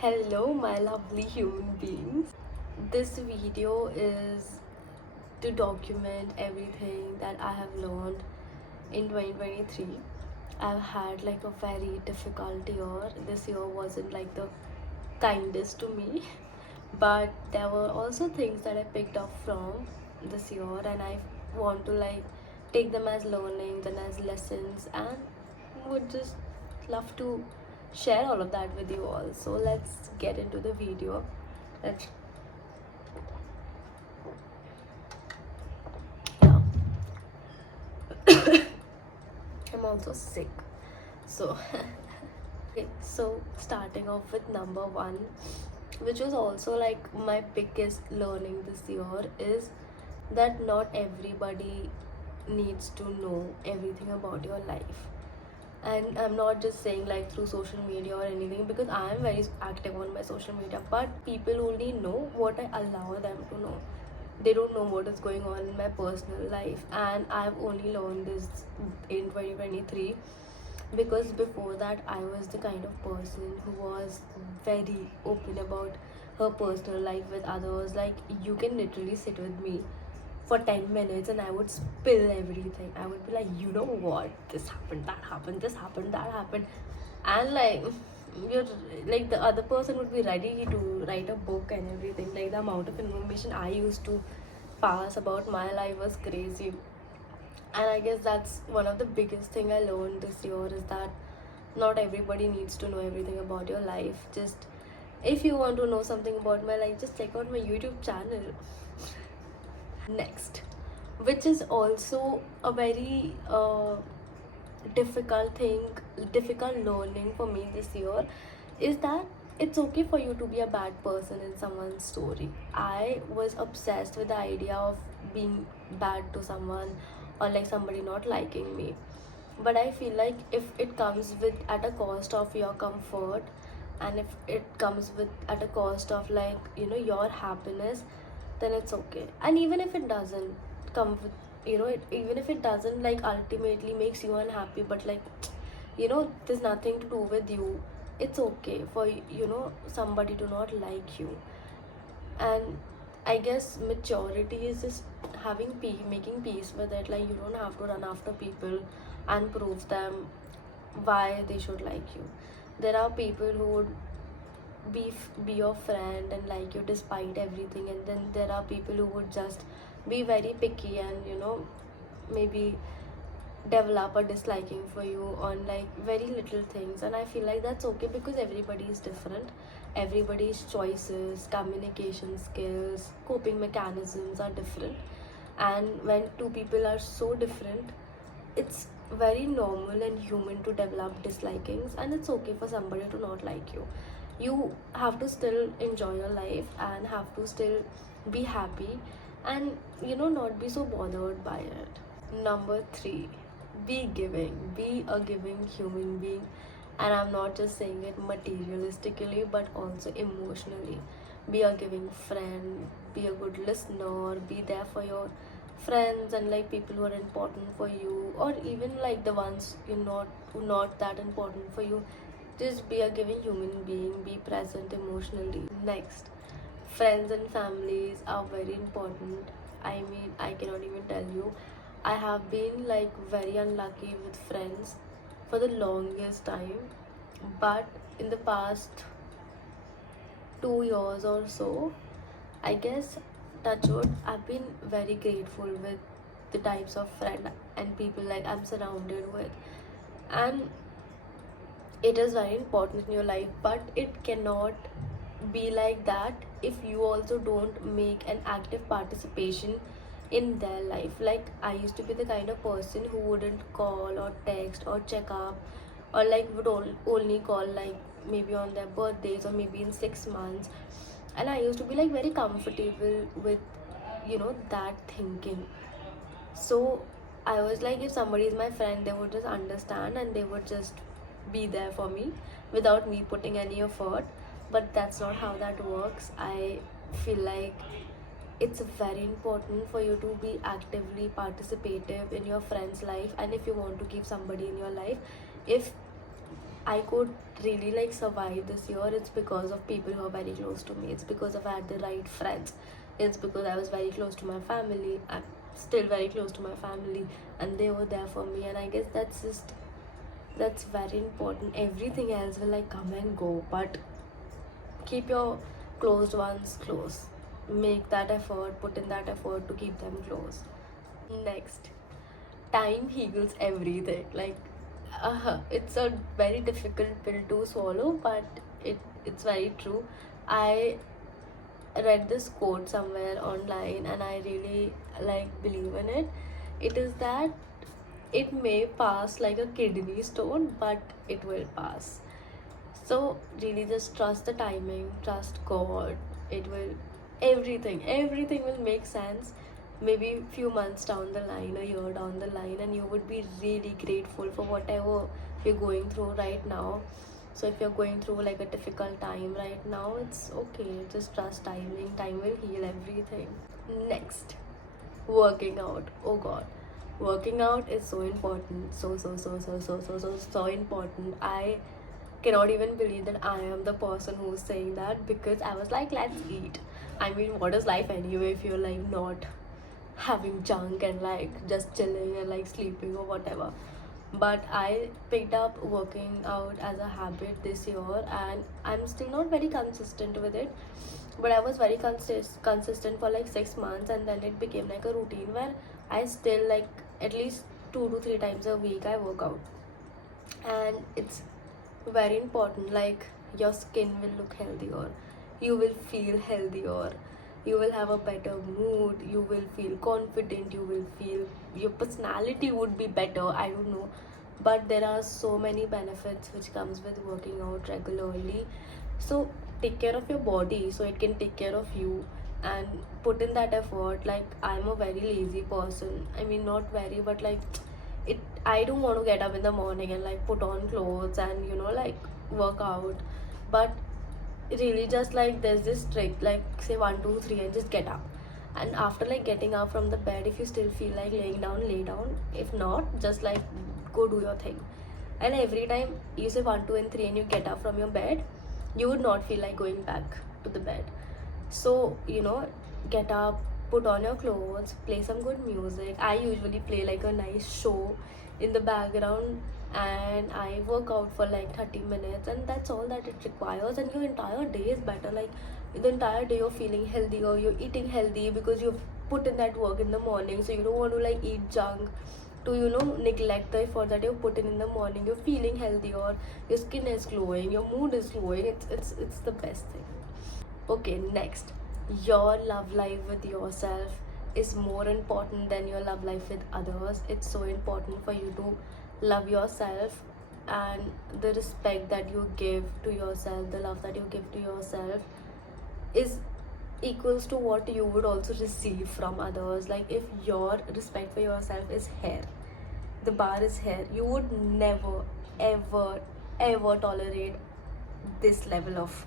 Hello, my lovely human beings. This video is to document everything that I have learned in 2023. I've had like a very difficult year. This year wasn't like the kindest to me, but there were also things that I picked up from this year, and I want to like take them as learnings and as lessons, and would just love to share all of that with you all. So let's get into the video. Let's Yeah, I'm also sick. So okay, so starting off with number one, which was also like my biggest learning this year, is that not everybody needs to know everything about your life. And I'm not just saying like through social media or anything, because I am very active on my social media, but people only know what I allow them to know. They don't know what is going on in my personal life, and I've only learned this in 2023, because before that I was the kind of person who was very open about her personal life with others. Like, you can literally sit with me for 10 minutes and I would spill everything. I would be like, you know what, this happened, that happened, this happened, that happened. And like, you're like, the other person would be ready to write a book and everything. Like, the amount of information I used to pass about my life was crazy. And I guess that's one of the biggest thing I learned this year, is that not everybody needs to know everything about your life. Just, if you want to know something about my life, just check out my YouTube channel. Next, which is also a very difficult thing, difficult learning for me this year, is that it's okay for you to be a bad person in someone's story. I was obsessed with the idea of being bad to someone, or like somebody not liking me. But I feel like if it comes with at a cost of your comfort, and if it comes with at a cost of, like, your happiness, then it's okay. And even if it doesn't come with, even if it doesn't like ultimately makes you unhappy, but like, there's nothing to do with you, it's okay for somebody to not like you. And I guess maturity is just making peace with it. Like, you don't have to run after people and prove them why they should like you. There are people who would be your friend and like you despite everything, and then there are people who would just be very picky and maybe develop a disliking for you on like very little things. And I feel like that's okay, because everybody is different. Everybody's choices, communication skills, coping mechanisms are different. And when two people are so different, it's very normal and human to develop dislikings, and it's okay for somebody to not like you. You have to still enjoy your life and have to still be happy, and not be so bothered by it. Number three, be giving. Be a giving human being. And I'm not just saying it materialistically, but also emotionally. Be a giving friend, be a good listener, be there for your friends and like people who are important for you, or even like the ones who not that important for you. Just be a giving human being, be present emotionally. Next, friends and families are very important. I mean, I cannot even tell you, I have been like very unlucky with friends for the longest time. But in the past 2 years or so, I guess, touchwood, I've been very grateful with the types of friend and people like I'm surrounded with. And it is very important in your life, but it cannot be like that if you also don't make an active participation in their life. Like, I used to be the kind of person who wouldn't call or text or check up, or like would only call like maybe on their birthdays or maybe in 6 months. And I used to be like very comfortable with that thinking. So I was like, if somebody is my friend, they would just understand and they would just be there for me without me putting any effort. But that's not how that works. I feel like it's very important for you to be actively participative in your friend's life. And if you want to keep somebody in your life, if I could really like survive this year, it's because of people who are very close to me. It's because I've had the right friends. It's because I was very close to my family. I'm still very close to my family, and they were there for me. And I guess that's very important. Everything else will like come and go, but keep your closed ones close. Make that effort, put in that effort to keep them close. Next, time heals everything. Like, it's a very difficult pill to swallow, but it's very true. I read this quote somewhere online, and I really like believe in it. It is that it may pass like a kidney stone, but it will pass. So really just trust the timing, trust God. It will, everything will make sense. Maybe few months down the line, a year down the line, and you would be really grateful for whatever you're going through right now. So if you're going through like a difficult time right now, it's okay. Just trust timing. Time will heal everything. Next, working out. Oh God, working out is so important. So important. I cannot even believe that I am the person who's saying that, because I was like, let's eat. I mean, what is life anyway if you're like not having junk and like just chilling and like sleeping or whatever? But I picked up working out as a habit this year, and I'm still not very consistent with it. But I was very consistent for like 6 months, and then it became like a routine where I still like at least 2 to 3 times a week I work out. And it's very important. Like, your skin will look healthier, you will feel healthier, you will have a better mood, you will feel confident, you will feel, your personality would be better. I don't know, but there are so many benefits which comes with working out regularly. So take care of your body so it can take care of you, and put in that effort. Like, I'm a very lazy person. I mean, not very, but like, it, I don't want to get up in the morning and like put on clothes and like work out. But really, just like, there's this trick, like say 1 2 3 and just get up. And after like getting up from the bed, if you still feel like laying down, lay down. If not, just like go do your thing. And every time you say 1 2 and 3 and you get up from your bed, you would not feel like going back to the bed. So get up, put on your clothes, play some good music. I usually play like a nice show in the background, and I work out for like 30 minutes, and that's all that it requires, and your entire day is better. Like, the entire day you're feeling healthier, you're eating healthy because you've put in that work in the morning. So you don't want to like eat junk to neglect the effort that you're putting in the morning. You're feeling healthier, your skin is glowing, your mood is glowing. It's the best thing. Okay, next. Your love life with yourself is more important than your love life with others. It's so important for you to love yourself, and the respect that you give to yourself, the love that you give to yourself is equals to what you would also receive from others. Like, if your respect for yourself is here, the bar is here, you would never, ever, ever tolerate this level of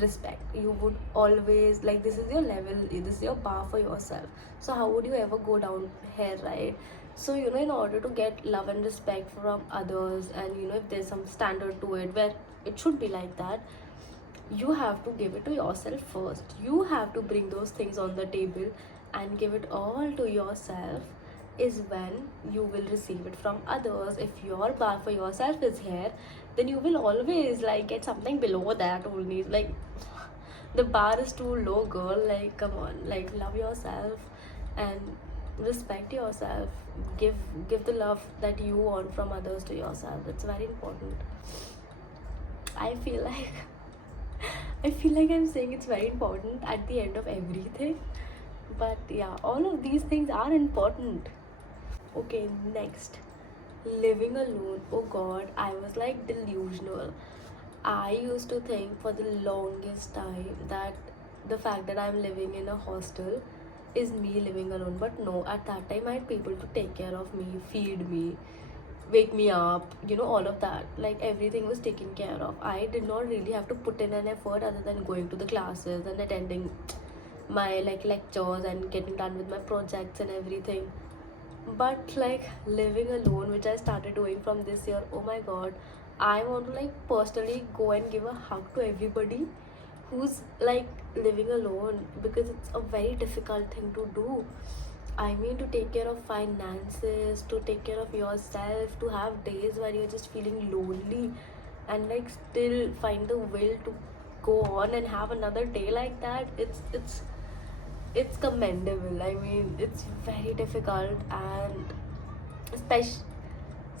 respect. You would always like, this is your level, this is your bar for yourself. So how would you ever go down here, right? So in order to get love and respect from others, and if there's some standard to it where it should be like that, you have to give it to yourself first. You have to bring those things on the table and give it all to yourself. Is when you will receive it from others. If your bar for yourself is here, then you will always like get something below that only. Like, the bar is too low, girl. Like, come on, like, love yourself and respect yourself. Give the love that you want from others to yourself. It's very important. I feel like I feel like I'm saying it's very important at the end of everything. But yeah, all of these things are important. Okay, next. Living alone. Oh God, I was like delusional. I used to think for the longest time that the fact that I'm living in a hostel is me living alone. But no, at that time I had people to take care of me, feed me, wake me up, all of that. Like, everything was taken care of. I did not really have to put in an effort other than going to the classes and attending my like lectures and getting done with my projects and everything. But like, living alone, which I started doing from this year, oh my God, I want to like personally go and give a hug to everybody who's like living alone, because it's a very difficult thing to do. I mean, to take care of finances, to take care of yourself, to have days where you're just feeling lonely and like still find the will to go on and have another day like that. It's commendable. I mean, it's very difficult, and especially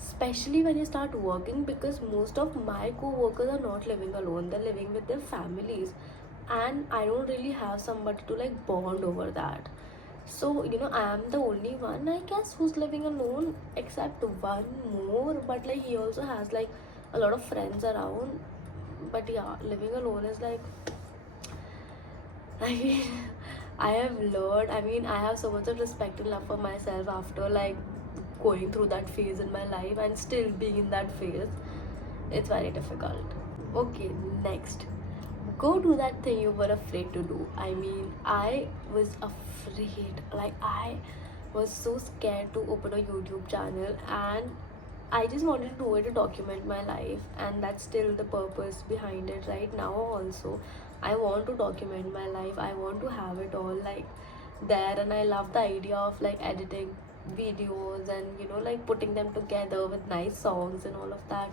especially when you start working, because most of my co-workers are not living alone, they're living with their families, and I don't really have somebody to like bond over that. So I am the only one, I guess, who's living alone, except one more, but like he also has like a lot of friends around. But yeah, living alone is like, I mean, I have learned. I mean, I have so much of respect and love for myself after like going through that phase in my life and still being in that phase. It's very difficult. Okay, next. Go do that thing you were afraid to do. I mean, I was afraid. Like, I was so scared to open a YouTube channel, and I just wanted to do it to document my life, and that's still the purpose behind it right now. Also, I want to document my life, I want to have it all like there, and I love the idea of like editing videos and like putting them together with nice songs and all of that.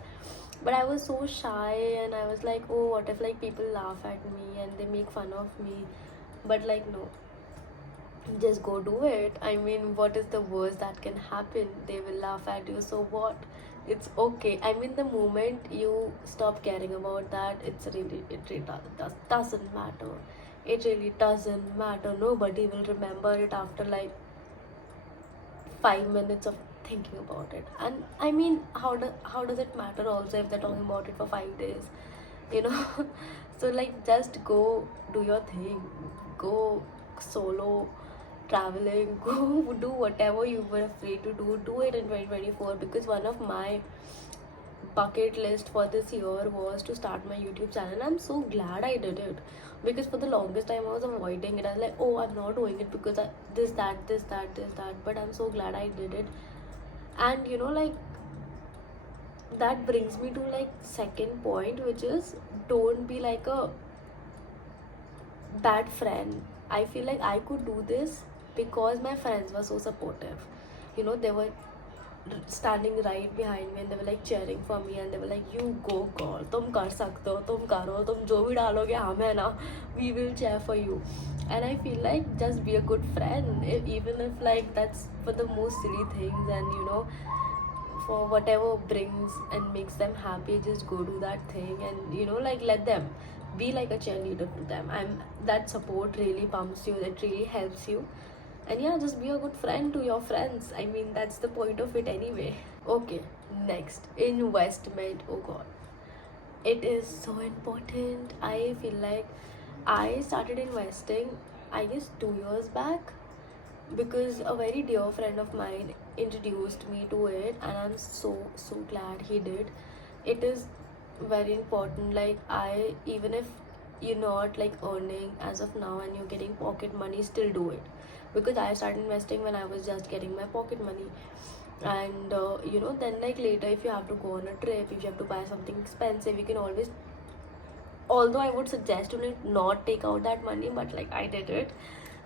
But I was so shy, and I was like, oh, what if like people laugh at me and they make fun of me? But like, no, just go do it. I mean, what is the worst that can happen? They will laugh at you, so what? It's okay. I mean, the moment you stop caring about that, it really doesn't matter. It really doesn't matter. Nobody will remember it after like 5 minutes of thinking about it. And I mean, how does it matter also if they're talking about it for 5 days, you know? So like, just go do your thing, go solo traveling, go do whatever you were afraid to do it in 2024. Because one of my bucket list for this year was to start my YouTube channel. I'm so glad I did it, because for the longest time I was avoiding it. I was like, oh, I'm not doing it because this that. But I'm so glad I did it. And like, that brings me to like second point, which is, don't be like a bad friend. I feel like I could do this because my friends were so supportive. They were standing right behind me, and they were like cheering for me, and they were like, you go girl, तुम कर सकते हो, तुम करो, तुम जो भी डालोगे हम है ना, we will cheer for you. And I feel like, just be a good friend, even if like that's for the most silly things, and for whatever brings and makes them happy, just go do that thing. And like, let them be like a cheerleader to them. That support really pumps you, that really helps you. And yeah, just be a good friend to your friends. I mean, that's the point of it anyway. Okay, next, investment. Oh god, it is so important. I feel like I started investing, I guess, 2 years back, because a very dear friend of mine introduced me to it, and I'm so glad he did. It is very important. Like, I even if you're not like earning as of now and you're getting pocket money, still do it, because I started investing when I was just getting my pocket money. And then like later, if you have to go on a trip, if you have to buy something expensive, you can always, although I would suggest to not take out that money, but like I did it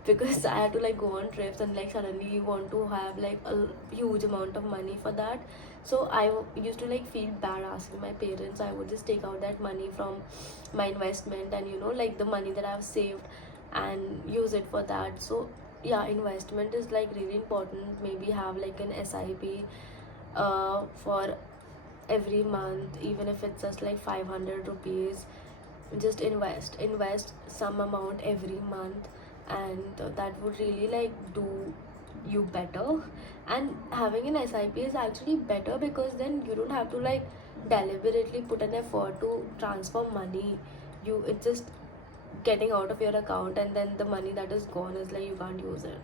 because I had to like go on trips, and like suddenly you want to have like a huge amount of money for that. So used to like feel bad asking my parents. I would just take out that money from my investment, and like the money that I've saved, and use it for that. So yeah, investment is like really important. Maybe have like an SIP for every month, even if it's just like 500 rupees. Just invest some amount every month, and that would really like do you better. And having an SIP is actually better, because then you don't have to like deliberately put an effort to transfer money. It's just getting out of your account, and then the money that is gone is like you can't use it.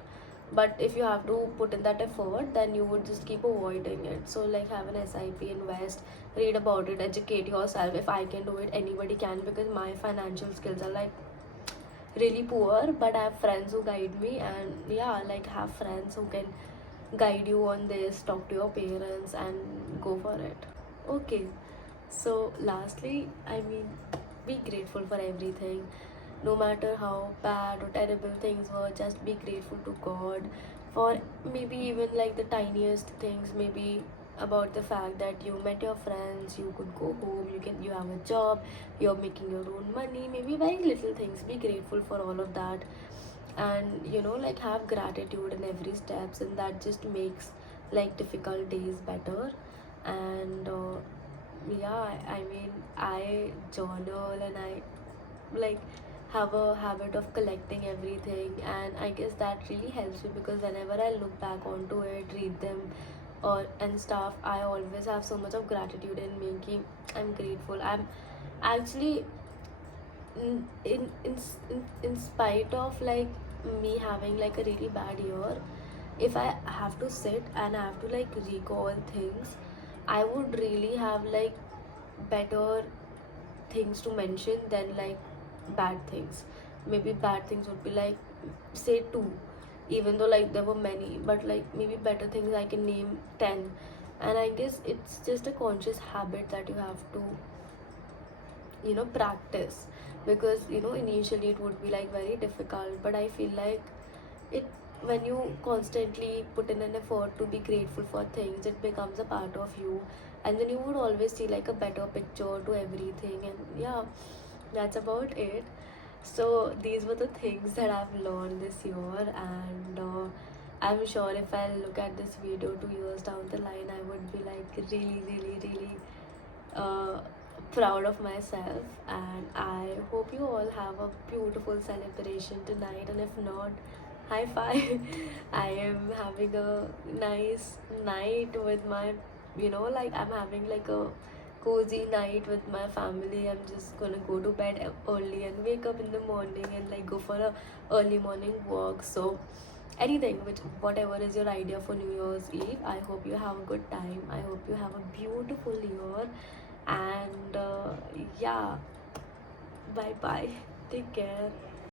But if you have to put in that effort, then you would just keep avoiding it. So like, have an SIP, invest, read about it, educate yourself. If I can do it, anybody can, because my financial skills are like really poor, but I have friends who guide me. And yeah, like, have friends who can guide you on this, talk to your parents, and go for it. Okay, So, lastly, I mean, be grateful for everything. No matter how bad or terrible things were, just be grateful to God for maybe even like the tiniest things, maybe about the fact that you met your friends, you could go home, you have a job, you're making your own money, maybe very little things. Be grateful for all of that, and like have gratitude in every steps, and that just makes like difficult days better. And yeah, I mean, I journal and I like have a habit of collecting everything, and I guess that really helps me because whenever I look back onto it, read them or and stuff, I always have so much of gratitude in me कि I'm grateful. I'm actually in spite of like me having like a really bad year, if I have to sit and I have to like recall things, I would really have like better things to mention than like bad things. Maybe bad things would be like, say, two, even though like there were many, but like maybe better things I can name 10. And I guess it's just a conscious habit that you have to practice, because initially it would be like very difficult, but I feel like it when you constantly put in an effort to be grateful for things, it becomes a part of you, and then you would always see like a better picture to everything. And yeah, that's about it. So these were the things that I've learned this year, and I'm sure if I look at this video 2 years down the line, I would be like really, really, really uh, proud of myself. And I hope you all have a beautiful celebration tonight. And if not, high five. I am having a nice night with my, like I'm having like a cozy night with my family. I'm just gonna go to bed early and wake up in the morning and like go for a early morning walk. So anything, which whatever is your idea for New Year's Eve, I hope you have a good time. I hope you have a beautiful year. And yeah, bye bye. Take care.